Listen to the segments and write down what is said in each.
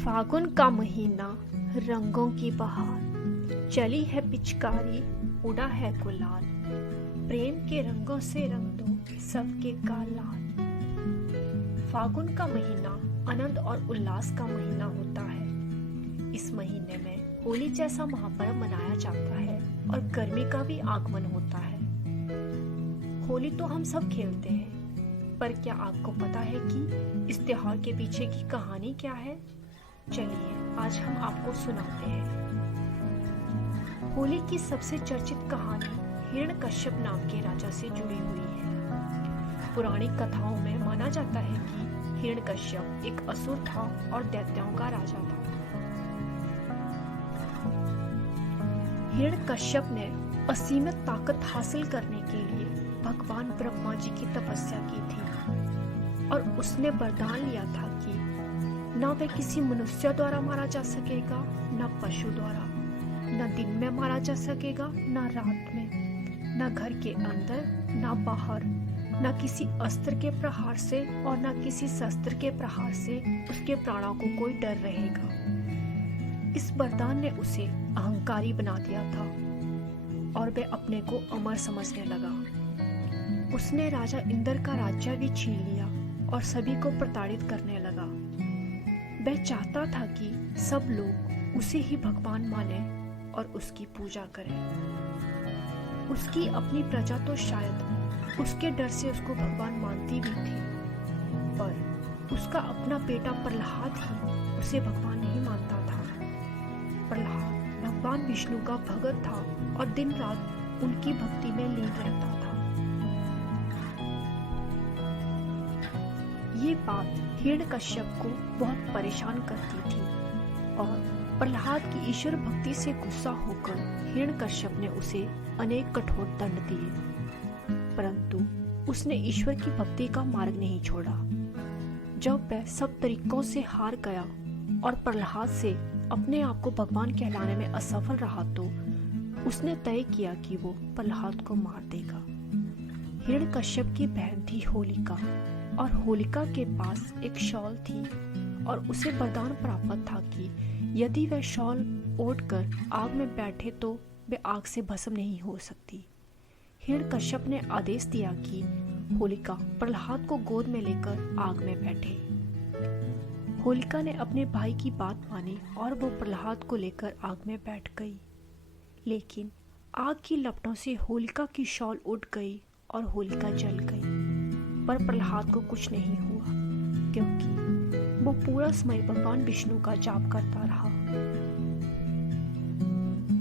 फागुन का महीना, रंगों की बहार, चली है पिचकारी, उड़ा है गुलाल, प्रेम के रंगों से रंग दो सबके गाल लाल। फागुन का महीना आनंद और उल्लास का महीना होता है। इस महीने में होली जैसा महापर्व मनाया जाता है और गर्मी का भी आगमन होता है। होली तो हम सब खेलते हैं, पर क्या आपको पता है कि इस त्योहार के पीछे की कहानी क्या है? चलिए आज हम आपको सुनाते हैं। होली की सबसे चर्चित कहानी हिरण्यकश्यप नाम के राजा से जुड़ी हुई है। पुरानी कथाओं में माना जाता है कि हिरण्यकश्यप एक असुर था और दैत्यों का राजा था। हिरण्यकश्यप ने असीमित ताकत हासिल करने के लिए भगवान ब्रह्मा जी की तपस्या की थी और उसने वरदान लिया था कि न वह किसी मनुष्य द्वारा मारा जा सकेगा, न पशु द्वारा, न दिन में मारा जा सकेगा, न रात में, न घर के अंदर, न बाहर, न किसी अस्त्र के प्रहार से और न किसी शस्त्र के प्रहार से उसके प्राणों को कोई डर रहेगा। इस वरदान ने उसे अहंकारी बना दिया था और वह अपने को अमर समझने लगा। उसने राजा इंद्र का राज्य भी छीन लिया और सभी को प्रताड़ित करने लगा। वह चाहता था कि सब लोग उसे ही भगवान माने और उसकी पूजा करें। उसकी अपनी प्रजा तो शायद उसके डर से उसको भगवान मानती भी थी, पर उसका अपना बेटा प्रहलाद ही उसे भगवान नहीं मानता था। प्रहलाद भगवान विष्णु का भगत था और दिन रात उनकी भक्ति में लीन रहता था। ये बात हिरण्यकश्यप को बहुत परेशान करती थी और प्रहलाद की ईश्वर भक्ति से गुस्सा होकर हिरण्यकश्यप ने उसे अनेक कठोर दंड दिए, परंतु उसने ईश्वर की भक्ति का मार्ग नहीं छोड़ा। जब वह सब तरीकों से हार गया और प्रहलाद से अपने आप को भगवान कहलाने में असफल रहा तो उसने तय किया कि वो प्रहलाद को मार देगा। हिरण्यकश्यप की बहन थी होलिका और होलिका के पास एक शॉल थी और उसे वरदान प्राप्त था कि यदि वह शॉल ओढ़कर आग में बैठे तो वह आग से भस्म नहीं हो सकती। हिरण्यकश्यप ने आदेश दिया कि होलिका प्रहलाद को गोद में लेकर आग में बैठे। होलिका ने अपने भाई की बात मानी और वो प्रहलाद को लेकर आग में बैठ गई, लेकिन आग की लपटों से होलिका की शॉल उड़ गई और होलिका जल गई। पर प्रहलाद को कुछ नहीं हुआ क्योंकि वो पूरा समय भगवान विष्णु का जाप करता रहा।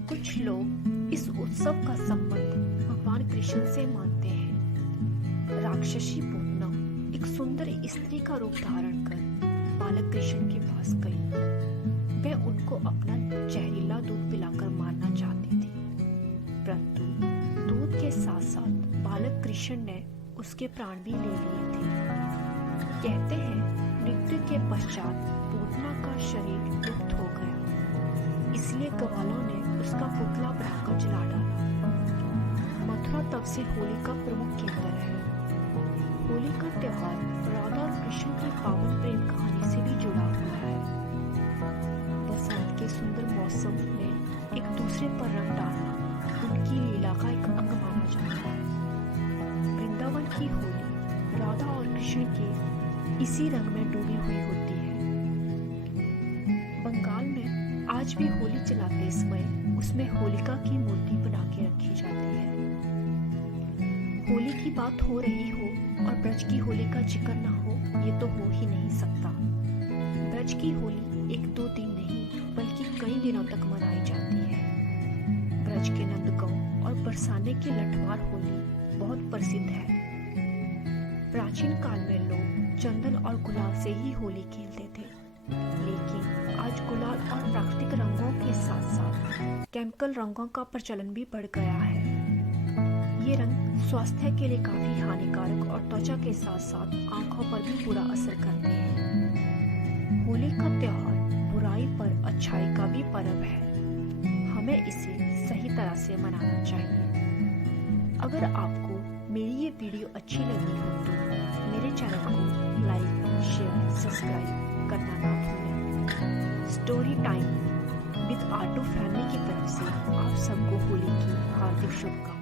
कुछ लोग इस उत्सव का संबंध भगवान कृष्ण से मानते हैं। राक्षसी पूतना एक सुंदर स्त्री का रूप धारण कर बालक कृष्ण के पास गई। वह उनको अपना जहरीला दूध पिलाकर मारना चाहती थी, परंतु दूध के साथ साथ बालक कृष्ण ने उसके प्राण भी ले लिए थे। कहते हैं मृत्यु के पश्चात पूतना का शरीर लुप्त हो गया, इसलिए ग्वालों ने उसका पुतला बनाकर जला डाला। मथुरा तब से होली का प्रमुख केंद्र है। होली का त्योहार राधा और कृष्ण की पावन प्रेम कहानी से भी जुड़ा हुआ है। बसंत के सुंदर मौसम में एक दूसरे पर रंग डालना उनकी लीला का एक अंग माना जाता है। वृंदावन की होली राधा और कृष्ण के इसी रंग में डूबी हुई होती है। बंगाल में आज भी होली जलाते समय उसमें होलिका की मूर्ति बना के रखी जाती है। होली की बात हो रही हो और ब्रज की होली का जिक्र ना हो, ये तो हो ही नहीं सकता। ब्रज की होली 1-2 दिन नहीं बल्कि कई दिनों तक मनाई जाती है। ब्रज के नंदगांव और बरसाने की लठमार होली बहुत प्रसिद्ध है। प्राचीन काल में लोग चंदन और गुलाल से ही होली खेलते थे, लेकिन आज गुलाल और प्राकृतिक रंगों के साथ साथ केमिकल रंगों का प्रचलन भी बढ़ गया है। ये रंग स्वास्थ्य के लिए काफी हानिकारक और त्वचा के साथ साथ आंखों पर भी बुरा असर करते हैं। होली का त्योहार बुराई पर अच्छाई का भी पर्व है। हमें इसे सही तरह से मनाना चाहिए। अगर आपको मेरी ये वीडियो अच्छी लगी हो तो मेरे चैनल को लाइक, शेयर, सब्सक्राइब करना ना भूलें। Story time with auto family की तरफ से आप सबको होली की हार्दिक शुभकामनाएं।